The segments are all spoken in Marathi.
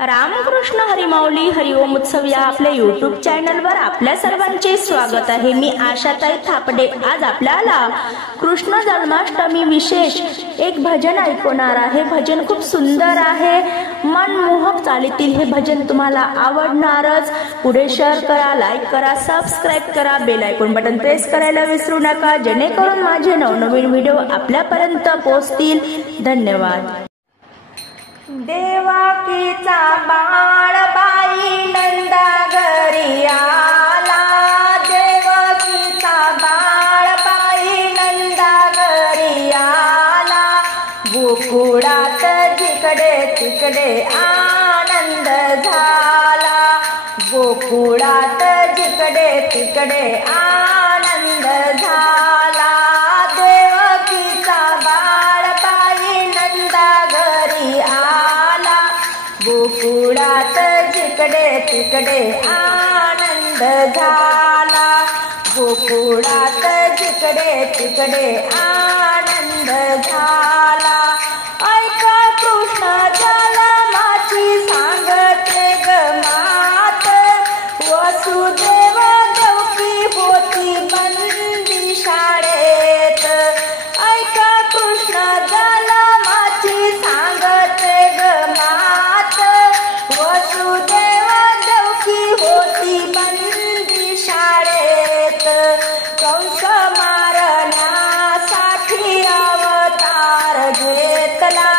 रामकृष्ण हरिमाऊली हरिओम उत्सव या आपल्या यूट्यूब चॅनलवर आपल्या सर्वांचे स्वागत आहे। मी आशाताई थापडे आज आपल्याला कृष्ण जन्माष्टमी विशेष एक भजन ऐकवणार आहे। भजन खूप सुंदर आहे, मनमोहक चालीतील हे भजन तुम्हाला आवडणारच। पुढे शेअर करा, लाईक करा, सबस्क्राइब करा, बेल आयकॉन बटन प्रेस करायला विसरू नका, जेणेकरून माझे नवनवीन व्हिडिओ आपल्यापर्यंत पोहोचतील। धन्यवाद। देवकीचा बाळ बाई नंदा घरी आला, देवकीचा बाळ बाई नंदा घरी आला। गोकुळात जिकडे तिकडे आनंद झाला, गोकुळात जिकडे तिकडे आनंद झाला। देवकीचा बाळ बाई नंदा घरी आला, गोकुळात जिकडे तिकडे आनंद झाला, गोकुळात जिकडे तिकडे आनंद झाला। ऐका कृष्ण जन्माची सांगते गमात, वसुदेव देवकी होती बंदी शाळेत। ऐका कृष्ण जन्माची सांगते गमात, वसुदेव देवकी होती बंदी शाळेत। कंस मारण्यासाठी अवतार घेतला,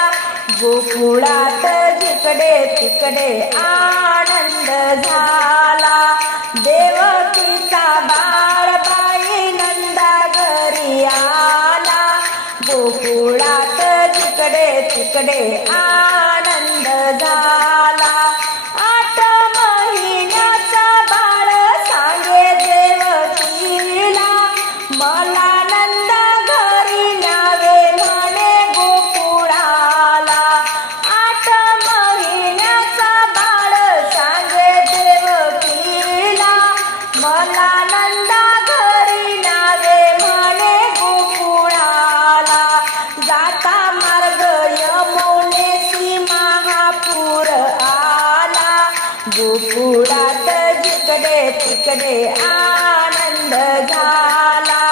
गोकुळात जिकडे तिकडे आनंद झाला। देवकीचा बाळ बाई नंदा घरी आला, गोकुळात जिकडे तिकडे आनंद झाला। 8 महिन्याचा बाळ सांगे देवकीला, मला नंदा घरी न्यावे म्हणे गोकुळाला। 8 महिन्याचा बाळ सांगे देवकीला, मला नंदा घरी न्यावे म्हणे गोकुळाला। जाता मार्ग यमुनेशी महापूर आला, गोकुळात जिकडे तिकडे आनंद झाला।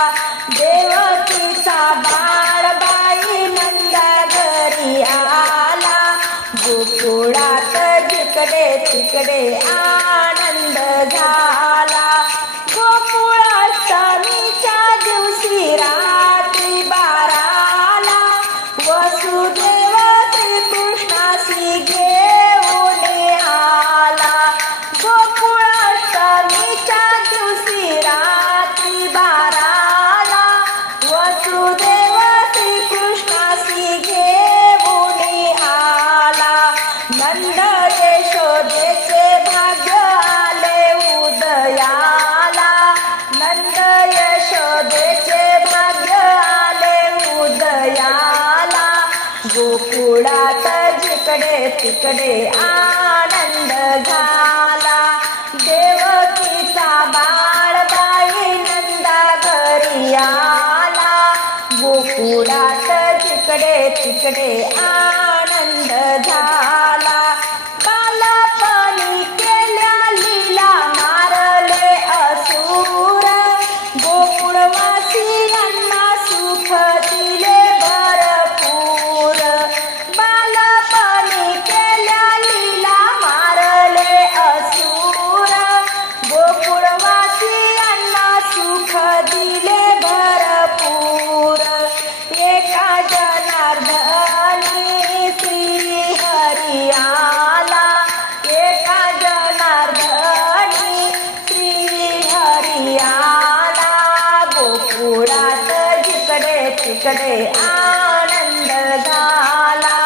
देवकीचा बाळ बाई नंदा घरी आला, गोकुळात जिकडे तिकडे आनंद झाला। गोकुळाष्टमीच्या दिवशी रात्री 12ला वसुदेव श्रीकृष्णाशी घेऊन आला। गोकुळाष्टमीच्या दिवशी रात्री 12ला वसुदेव श्रीकृष्णाशी घेऊन आला। नंद यशोदेचे भाग्य आले उदयाला, नंद यशोदेचे भाग्य आले उदयाला। गोकुळात जिकडे तिकडे आनंद झाला। देवकीचा बाळ बाई नंदा घरी आला, गोकुळात जिकडे तिकडे आनंद झाला। बालपणी केल्या लीला मारले असुर, गोकुळवासियांना सुख दिले भरपूर। बालपणी केल्या लीला मारले असुर, गोकुळवासियांना सुख दिले भरपूर। एका जनार्दनी श्री हरी आला, एका जनार्दनी श्री हरी आला। गोकुळात जिकडे तिकडे आनंद झाला।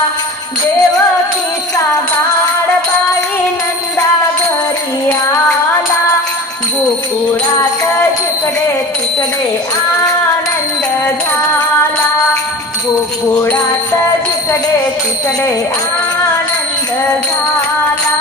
देवकीचा बाळ बाई नंदा घरी आला, गोकुळात जिकडे तिकडे आनंद झाला, गोकुळात जिकडे तिकडे आनंद झाला।